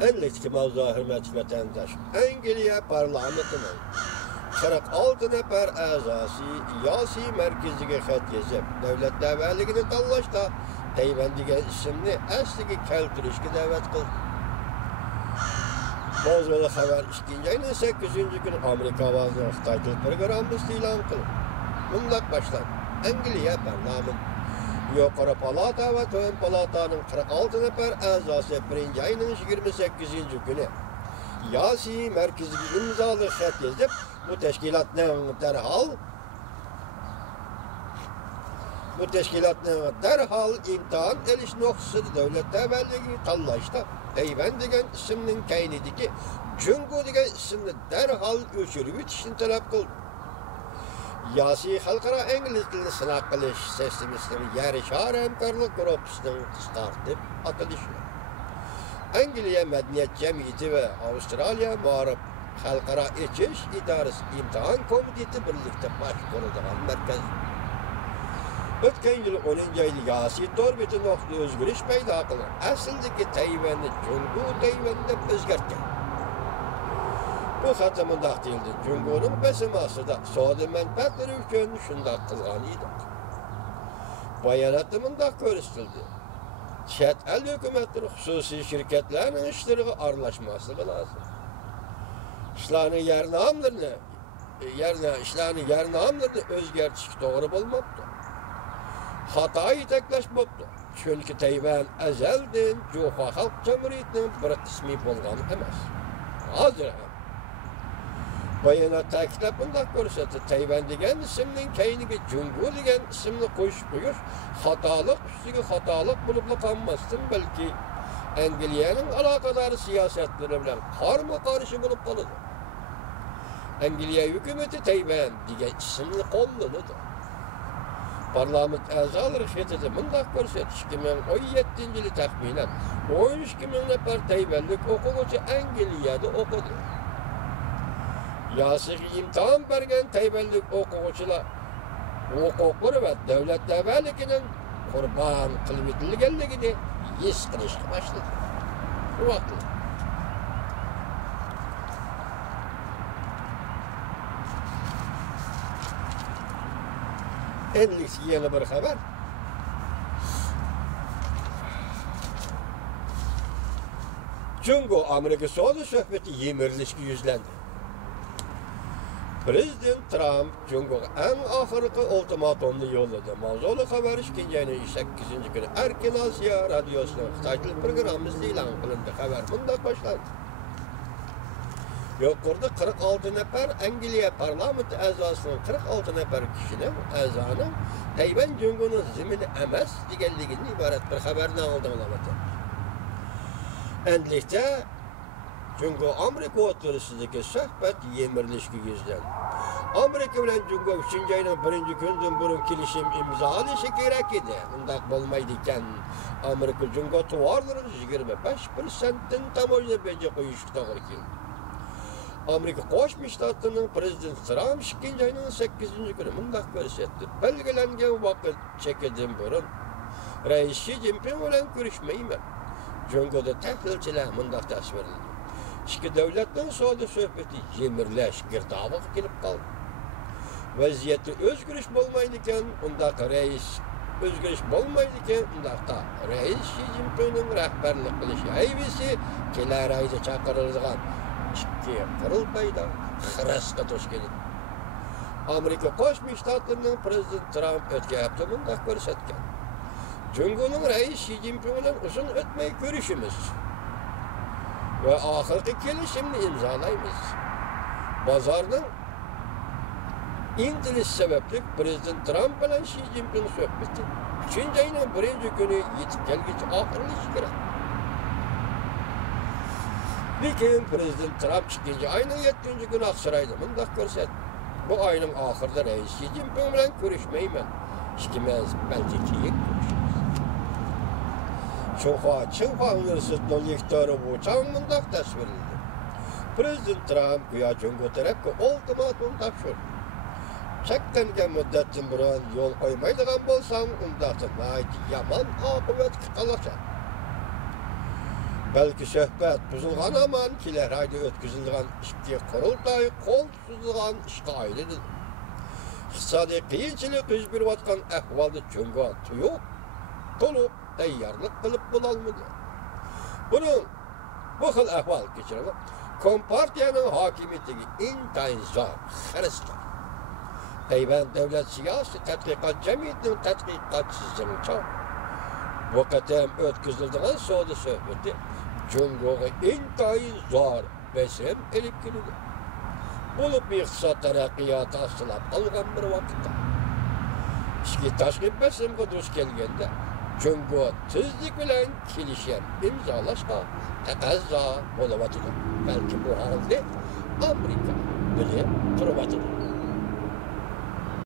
Enlikli mavzu hürmetli vatandaş, Angliya parlamentinin 46 nefer azası siyasi merkeziga xat yazıp, devlet davetligini tanlaşta Tayvan degan isimni asliga keltirishga da'vat qildi. Bozg'ada xabar 2-ayning 8-kuni Amerika ovozi Xitoy til programmasi e'lon qildi. Bundoq boshlandi. Angliya parlamenti Yuqori palata va To'yin palataning 46 nafar a'zosi 1-ayning 28-kuni siyosiy markaziga imzoli xat yozib, bu tashkilotning darhol imtihon elish nuqtasida davlat tavalligini tanlashda Tayvan degan ismning kaynidagi Jungo degan ismni darhol o'chirib o'tishni talab qildi. Siyosiy xalqaro ingliz tilini sinab qilish sistemasining yarashar hamkorlik guruhining start deb atalishi. Angliya madaniyat jamiyati va Avstraliya ma'rif xalqaro echish idorasi imtihon komiteti birlikda boshqaradigan markaz. O'tgan yil 10-oyda siyosiy to'rbeti nuqta o'zgarish paydo qilib, aslidagi Tayvanni Jungo Tayvan deb o'zgartgan. Bu xatda mundaq deyildi: Jungoning basamosida savdo manfaatlari uchun shundoq qilgan edi. Bayonotda mundaq ko'rsatildi: chet el hukumatlari xususiy shirkatlarning ishlariga aralashmasligi lozim. Ishlarning yarnomlarini o'zgartirishga to'g'ri bo'lmoqda. Xato yetaklash bo'pti. Chunki Tayvan azaldan Jo'xa Xalq Jamhuriyatining bir qismi bo'lgan emas. Hozir ham bayonot ta'kidlab bundoq ko'rsatdi: Tayvan degan ismning kayniga Jungo degan ismni qo'shib qo'yish xatolik ustiga xatolik bo'lib qolmasdan, balki Angliyaning aloqador siyosatlari bilan qarama-qarshi bo'lib qoladi. Angliya hukumati Tayvan degan ismni qo'llanadi. Parlament a'zolari xatida bundoq ko'rsatish 2017-yili taxminan 12,000 nafar tayvanlik o'quvchi Angliyada o'qidi. Siyosiy imtihon bergan tayvanlik o'quvchilar huquqlari va davlat tavalligining qurbon qilib etilganligini his qilishga boshladi. Bu vaqtda enlikli yana bir xabar. Jungo Amerika savdo suhbati yemirilishga yuzlandi. Prezident Trump Jungoga eng oxirgi ultimatumni yo'lladi. Mavzuli xabar 2-ayning 8-kuni Erkin Osiyo radiosining Xitoy til programmasida e'lon qilindi. Xabar bundoq boshlandi. Yuqorida 46 nafar Angliya parlamenti a'zosining 46 nafar a'zoning Tayvan Jungoning zimini emas deganligini iborat bir xabarni oldi. Endilikda Jungo Amerika o'rtasidagi suhbat yemirilishga yuzlandi. Amerika bilan Jungo 3-ayning 1-kunidan burun kelishim imzolashi kerak edi. Undaq bo'lmaydi ekan. Amerika Jungo tovarlarini 25%dan tamojna beja qo'yishga to'g'ri keldi. Amerika Qo'shma Shtatlarining prezidenti Trump 2-ayning 8-kuni mundaq ko'rsatdi: belgilangan vaqt chekidan burun Rais Xi Jinping bilan ko'rishmayman. Jungoda tahlilchilar mundaq tasvirladi: ikki davlatning savdo suhbati yemirlash girdobga kelib qoldi. Vaziyatda o'zgarish bo'lmaydi ekan, undaq rais o'zgarish bo'lmaydi ekan, undaqda Rais Xi Jinpingning rahbarlik qilishi ayvisi kelar oyda chaqirilgan ikki qurultayda xirasga to'sh keldi. Amerika Qo'shma Shtatlarining prezidenti Trump o'tgan hafta mundaq ko'rsatgan: Jungoning Rais Xi Jinping bilan uzun o'tmay ko'rishimiz ve oxirgi kelishimni imzolaymiz. Bozorning intilish sababli prezident Trump bilan Xi Jinping suhbati 3-ayning 1-kuni yetib kelguncha oxirlashi kerak. Lekin prezident Trump 2-ayning 7-kuni Oqsaroyda mundaq ko'rsatdi: bu oyning oxirida Rais Xi Jinping bilan ko'rishmayman. Ikimiz balki keyin ko'rishamiz. Tsinghua Universitetining lektori Wu Chang mundaq tasvirladi: Prezident Trump go'yo Jungo tarafga ultimatum topshirdi. Cheklangan muddatdan burun yo'l qo'ymaydigan bo'lsam, undaqda yomon oqibat qoladi. Belki söhbet buzulgan aman kiler ayda ötküzülgen işki kurultay kol suzulgan işki aylıdır. İqtisadi qiyinchilik yuz berayotgan ahvolda cho'nga tuyuq, to'liq tayyorlik qilib bo'lolmadi. Bu xil ahvol kechirib, Kompartiyaning hokimiyatiga intayin zo'r xarajlar. Tayvan davlat siyosiy tadqiqot jamiyatining tadqiqotchisining bu qatam o'tkazilgan savdo suhbati Cho'ngoga intayin zo'r besim elib keldi. Bo'lib iqtisod taraqqiyoti asılab qolgan bir vaqtda. Ishki tashqi besimga duch kelganda Cho'ngo tezlik bilan kelishim imzolashga taqozo bo'layotdi. Balki bu holda Amerika bilib turibdi.